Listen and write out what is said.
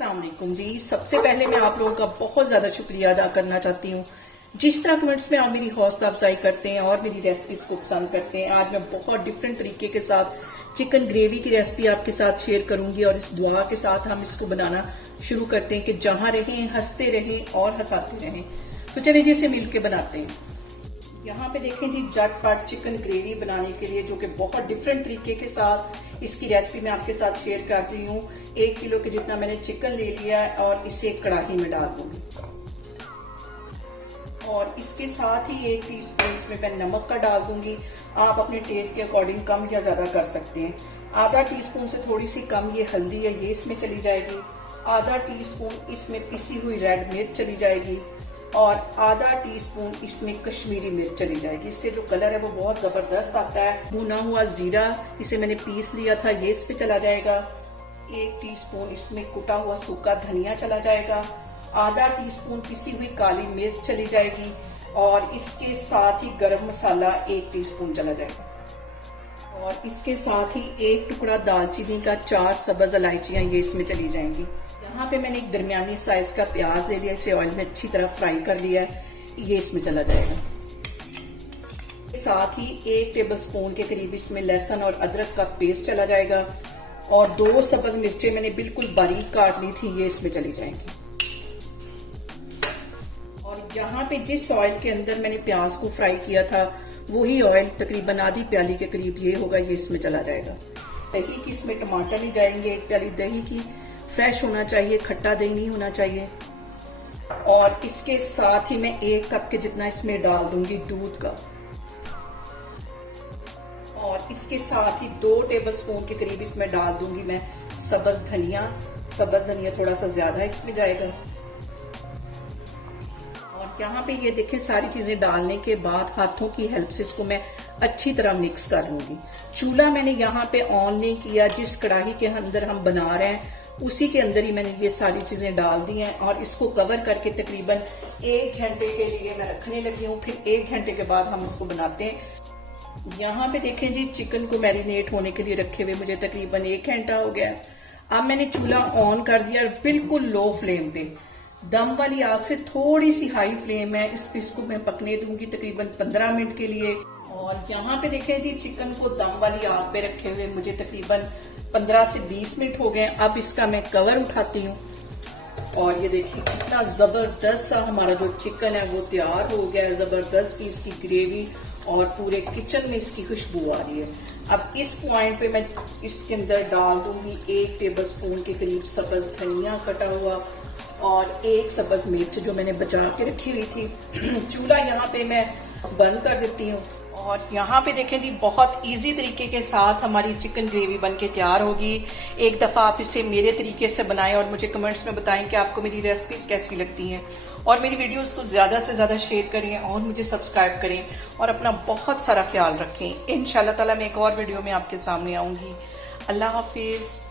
अस्सलाम वालेकुम जी। सबसे पहले मैं आप लोगों का बहुत ज़्यादा शुक्रिया अदा करना चाहती हूँ जिस तरह कमेंट्स में आप मेरी हौसला अफजाई करते हैं और मेरी रेसिपीज को पसंद करते हैं। आज मैं बहुत डिफरेंट तरीके के साथ चिकन ग्रेवी की रेसिपी आपके साथ शेयर करूंगी और इस दुआ के साथ हम इसको बनाना शुरू करते हैं कि जहां रहें हंसते रहें और हंसाते रहें। तो चलिए जी इसे मिलके बनाते हैं। यहाँ पे देखें जी झटपट चिकन ग्रेवी बनाने के लिए जो कि बहुत डिफरेंट तरीके के साथ इसकी रेसिपी मैं आपके साथ शेयर कर रही हूँ। 1 किलो के जितना मैंने चिकन ले लिया है और इसे एक कढ़ाई में डाल दूंगी और इसके साथ ही 1 टीस्पून इसमें मैं नमक का डाल दूंगी। आप अपने टेस्ट के अकॉर्डिंग कम या ज्यादा कर सकते हैं। आधा टीस्पून से थोड़ी सी कम ये हल्दी है, ये इसमें चली जाएगी। आधा टीस्पून इसमें पिसी हुई रेड मिर्च चली जाएगी और आधा टीस्पून इसमें कश्मीरी मिर्च चली जाएगी। इससे जो कलर है वो बहुत जबरदस्त आता है। भुना हुआ जीरा इसे मैंने पीस लिया था, ये इस पे चला जाएगा। 1 टीस्पून इसमें कुटा हुआ सूखा धनिया चला जाएगा। आधा टीस्पून पिसी हुई काली मिर्च चली जाएगी और इसके साथ ही गरम मसाला 1 टीस्पून चला जाएगा और इसके साथ ही 1 टुकड़ा दालचीनी का, 4 सब्ज इलायचियां ये इसमें चली जाएंगी। यहाँ पे मैंने एक दरमियानी साइज का प्याज ले लिया, इसे ऑयल में अच्छी तरह फ्राई कर लिया है, ये इसमें चला जाएगा। साथ ही 1 टेबलस्पून के करीब इसमें लहसुन और अदरक का पेस्ट चला जाएगा और 2 सब्ज मिर्चें मैंने बिल्कुल बारीक काट ली थी, ये इसमें चली जाएंगी। और यहाँ पे जिस ऑयल के अंदर मैंने प्याज को फ्राई किया था वही ऑयल तकरीबन आधी प्याली के करीब ये होगा, ये इसमें चला जाएगा। दही की इसमें टमाटर नहीं जाएंगे, 1 प्याली दही की, फ्रेश होना चाहिए, खट्टा दही नहीं होना चाहिए। और इसके साथ ही मैं 1 कप के जितना इसमें डाल दूंगी दूध का और इसके साथ ही 2 टेबलस्पून के करीब इसमें डाल दूंगी मैं सब्ज धनिया। सब्ज धनिया थोड़ा सा ज्यादा इसमें जाएगा। और यहाँ पे ये देखें सारी चीजें डालने के बाद हाथों की हेल्प से इसको मैं अच्छी तरह मिक्स कर लूंगी। चूल्हा मैंने यहाँ पे ऑन नहीं किया, जिस कढ़ाई के अंदर हम बना रहे हैं उसी के अंदर ही मैंने ये सारी चीजें डाल दी हैं और इसको कवर करके तकरीबन 1 घंटे के लिए मैं रखने लगी हूँ। फिर 1 घंटे के बाद हम इसको बनाते हैं। यहाँ पे देखें जी चिकन को मैरिनेट होने के लिए रखे हुए मुझे तकरीबन 1 घंटा हो गया। अब मैंने चूल्हा ऑन कर दिया और बिल्कुल लो फ्लेम पे, दम वाली आग से थोड़ी सी हाई फ्लेम है, इसको मैं पकने दूंगी तकरीबन 15 मिनट के लिए। और यहाँ पे देखें जी चिकन को दम वाली आग पे रखे हुए मुझे तकरीबन 15 से 20 मिनट हो गए। अब इसका मैं कवर उठाती हूँ और ये देखिए कितना जबरदस्त सा हमारा जो चिकन है वो तैयार हो गया है। जबरदस्त सी इसकी ग्रेवी और पूरे किचन में इसकी खुशबू आ रही है। अब इस पॉइंट पे मैं इसके अंदर डाल दूंगी 1 टेबलस्पून के करीब सब्ज धनिया कटा हुआ और 1 सब्ज मिर्च जो मैंने बचा के रखी हुई थी। चूल्हा यहाँ पे मैं बंद कर देती हूँ और यहाँ पे देखें जी बहुत इजी तरीके के साथ हमारी चिकन ग्रेवी बन के तैयार होगी। एक दफ़ा आप इसे मेरे तरीके से बनाएं और मुझे कमेंट्स में बताएं कि आपको मेरी रेसिपीज कैसी लगती हैं और मेरी वीडियोस को ज़्यादा से ज़्यादा शेयर करें और मुझे सब्सक्राइब करें और अपना बहुत सारा ख्याल रखें। इंशाल्लाह ताला मैं एक और वीडियो में आपके सामने आऊँगी। अल्लाह हाफिज़।